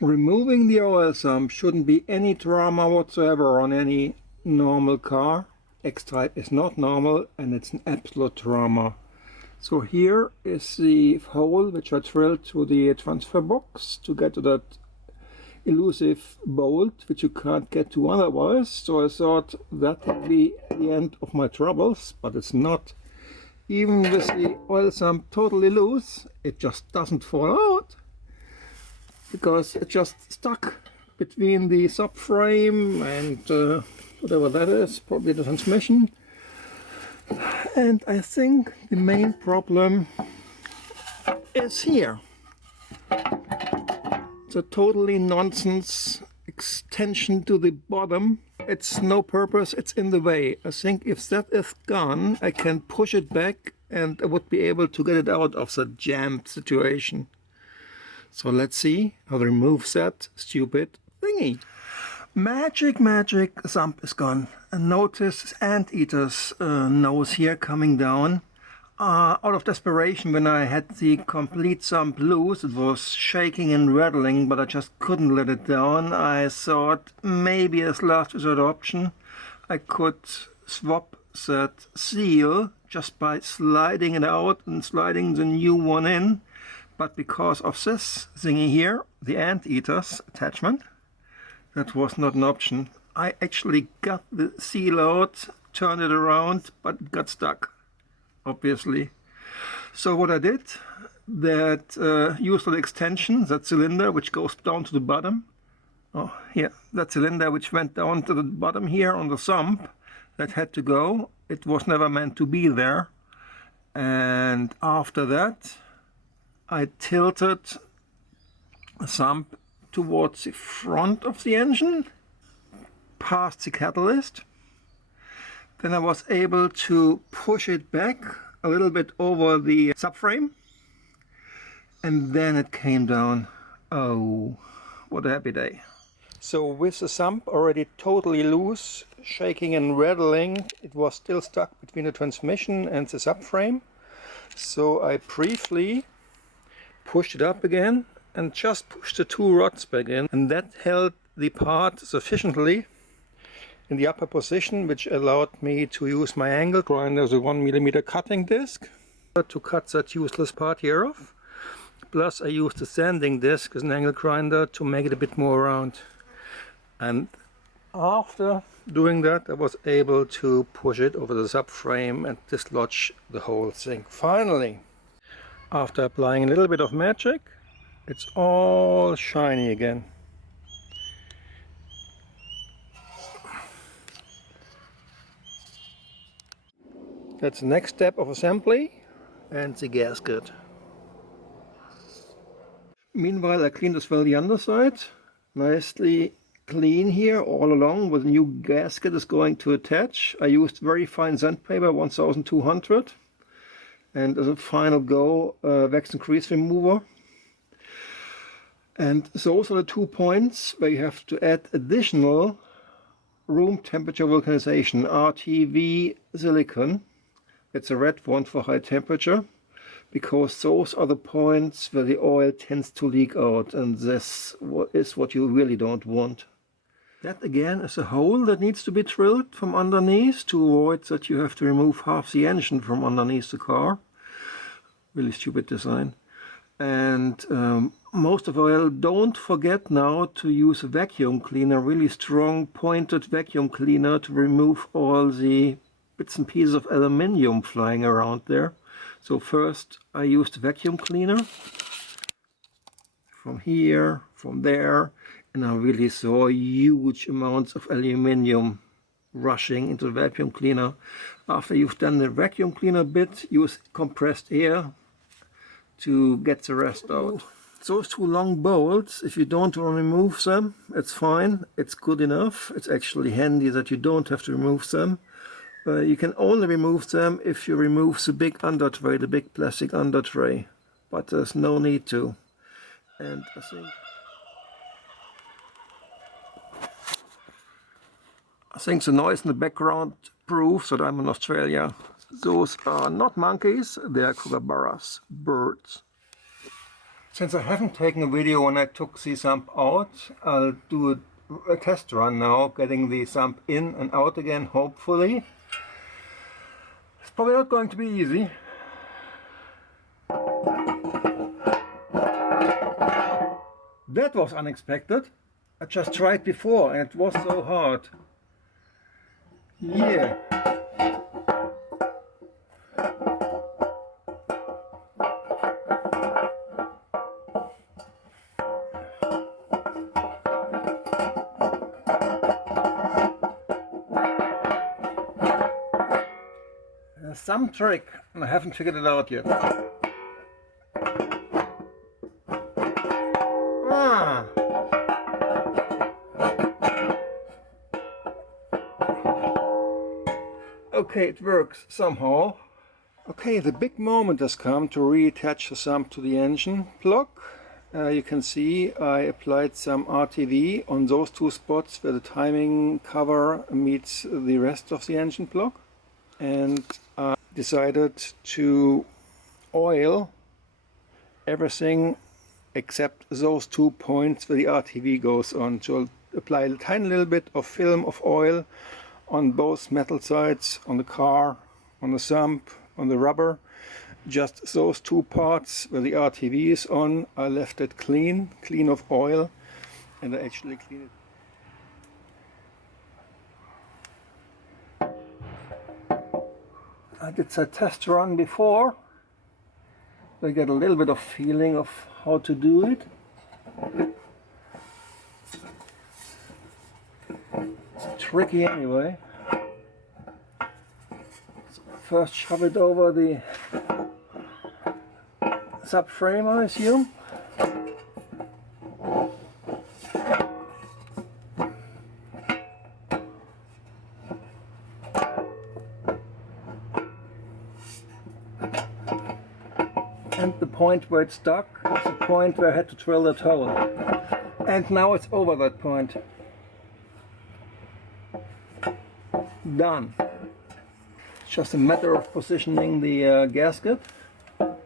Removing the oil sump shouldn't be any drama whatsoever on any normal car. X-Type is not normal and it's an absolute drama. So here is the hole which I drilled to the transfer box to get to that elusive bolt which you can't get to otherwise. So I thought that would be the end of my troubles, but it's not. Even with the oil sump totally loose, it just doesn't fall out because it just stuck between the subframe and whatever that is, probably the transmission. And I think the main problem is here. It's a totally nonsense extension to the bottom. It's no purpose, it's in the way. I think if that is gone, I can push it back and I would be able to get it out of the jammed situation. So let's see how to remove that stupid thingy. Magic, magic, the sump is gone. And notice Anteater's nose here coming down. Out of desperation, when I had the complete sump loose, it was shaking and rattling, but I just couldn't let it down. I thought maybe as last resort option, I could swap that seal just by sliding it out and sliding the new one in. But because of this thingy here, the Anteater's attachment, that was not an option. I actually got the seal out, turned it around, but it got stuck, obviously. So what I did, that used the extension, that cylinder which goes down to the bottom. Oh, here, that cylinder which went down to the bottom here on the sump, that had to go. It was never meant to be there. And after that, I tilted the sump towards the front of the engine, past the catalyst. Then I was able to push it back a little bit over the subframe, and then it came down. Oh, what a happy day. So with the sump already totally loose, shaking and rattling, it was still stuck between the transmission and the subframe. So I briefly pushed it up again and just pushed the two rods back in, and that held the part sufficiently in the upper position, which allowed me to use my angle grinder as a 1mm cutting disc to cut that useless part here off. Plus I used the sanding disc as an angle grinder to make it a bit more round. And after doing that, I was able to push it over the subframe and dislodge the whole thing. Finally, after applying a little bit of magic, it's all shiny again. That's the next step of assembly and the gasket. Meanwhile, I cleaned as well the underside. Nicely clean here all along with a new gasket is going to attach. I used very fine sandpaper 1200 and as a final go wax and grease remover. And those are the 2 points where you have to add additional room temperature vulcanization, RTV silicon. It's a red one for high temperature, because those are the points where the oil tends to leak out, and this is what you really don't want. That again is a hole that needs to be drilled from underneath to avoid that you have to remove half the engine from underneath the car. Really stupid design. And most of all, don't forget now to use a vacuum cleaner, really strong pointed vacuum cleaner, to remove all the bits and pieces of aluminium flying around there. So first I used a vacuum cleaner from here, from there, and I really saw huge amounts of aluminium rushing into the vacuum cleaner. After you've done the vacuum cleaner bit, use compressed air to get the rest out. Those two long bolts, if you don't want to remove them, it's fine, it's good enough. It's actually handy that you don't have to remove them. You can only remove them if you remove the big under tray, the big plastic under tray, but there's no need to. And I think the noise in the background proves that I'm in Australia. Those are not monkeys, they are kookaburras, birds. Since I haven't taken a video when I took the sump out, I'll do a test run now, getting the sump in and out again, hopefully. It's probably not going to be easy. That was unexpected. I just tried before and it was so hard. Yeah. There's some trick and I haven't figured it out yet. Okay, it works somehow. Okay, the big moment has come to reattach the sump to the engine block. You can see I applied some RTV on those two spots where the timing cover meets the rest of the engine block. And I decided to oil everything except those 2 points where the RTV goes on. So I'll apply a tiny little bit of film of oil on both metal sides, on the car, on the sump, on the rubber. Just those 2 parts where the RTV is on, I left it clean of oil, and I actually cleaned it. I did a test run before. I get a little bit of feeling of how to do it. It's tricky anyway. So first shove it over the subframe, I assume. And the point where it's stuck is the point where I had to drill that hole. And now it's over that point. Done. It's just a matter of positioning the gasket. So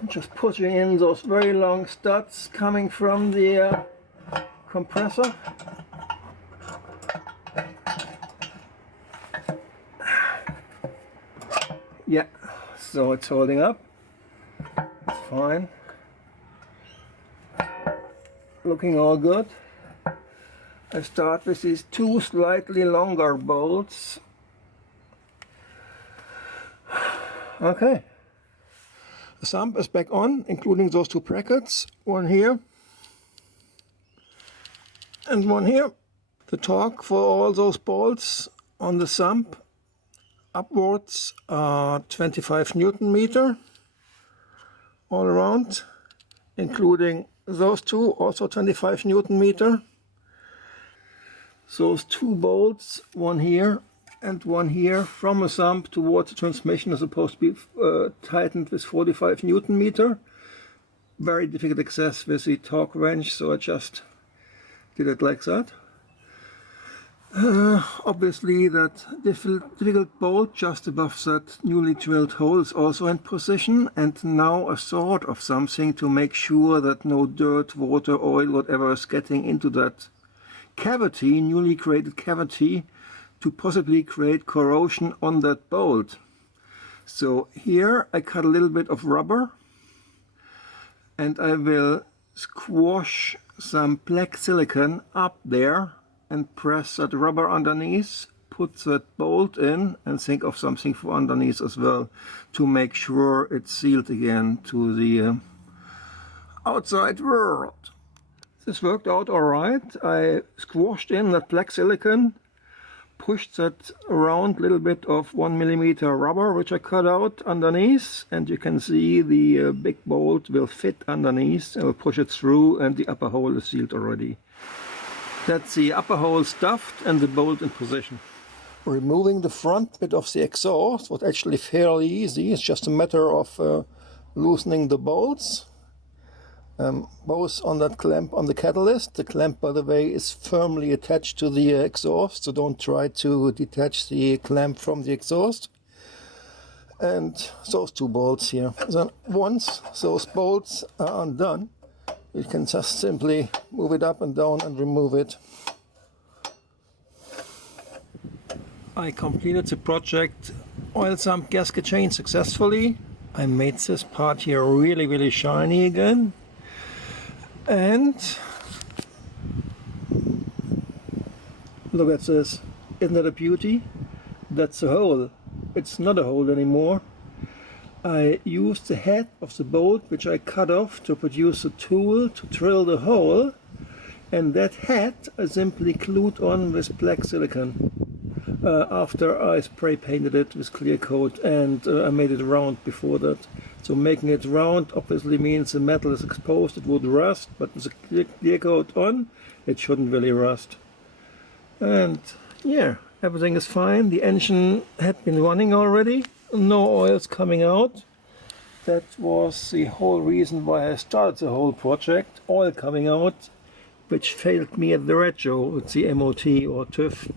I'm just pushing in those very long studs coming from the compressor. Yeah, so it's holding up. It's fine. Looking all good. I start with these 2 slightly longer bolts. Okay. The sump is back on, including those 2 brackets. One here and one here. The torque for all those bolts on the sump upwards are 25 Newton meter all around, including those 2, also 25 Newton meter. Those 2 bolts, one here and one here, from a sump towards the transmission are supposed to be tightened with 45 Newton meter. Very difficult access with the torque wrench, so I just did it like that. Obviously that difficult bolt just above that newly drilled hole is also in position, and now a sort of something to make sure that no dirt, water, oil, whatever is getting into that cavity, newly created cavity, to possibly create corrosion on that bolt. So here I cut a little bit of rubber and I will squash some black silicone up there and press that rubber underneath, put that bolt in and think of something for underneath as well to make sure it's sealed again to the outside world. This worked out alright. I squashed in that black silicone, pushed that around little bit of 1 millimeter rubber which I cut out underneath, and you can see the big bolt will fit underneath. I'll push it through and the upper hole is sealed already. That's the upper hole stuffed and the bolt in position. Removing the front bit of the exhaust was actually fairly easy. It's just a matter of loosening the bolts. Both on that clamp on the catalyst. The clamp, by the way, is firmly attached to the exhaust, so don't try to detach the clamp from the exhaust. and those two bolts here. Then once those bolts are undone, you can just simply move it up and down and remove it. I completed the project oil sump gasket change successfully. I made this part here really shiny again. And look at this, isn't that a beauty? That's a hole. It's not a hole anymore. I used the head of the bolt, which I cut off, to produce a tool to drill the hole, and that head I simply glued on with black silicone after I spray painted it with clear coat, and I made it round before that. So making it round obviously means the metal is exposed, it would rust, but with a clear coat on, it shouldn't really rust. And yeah, everything is fine. The engine had been running already, no oils coming out. That was the whole reason why I started the whole project. Oil coming out, which failed me at the rego, it's the MOT or TÜV.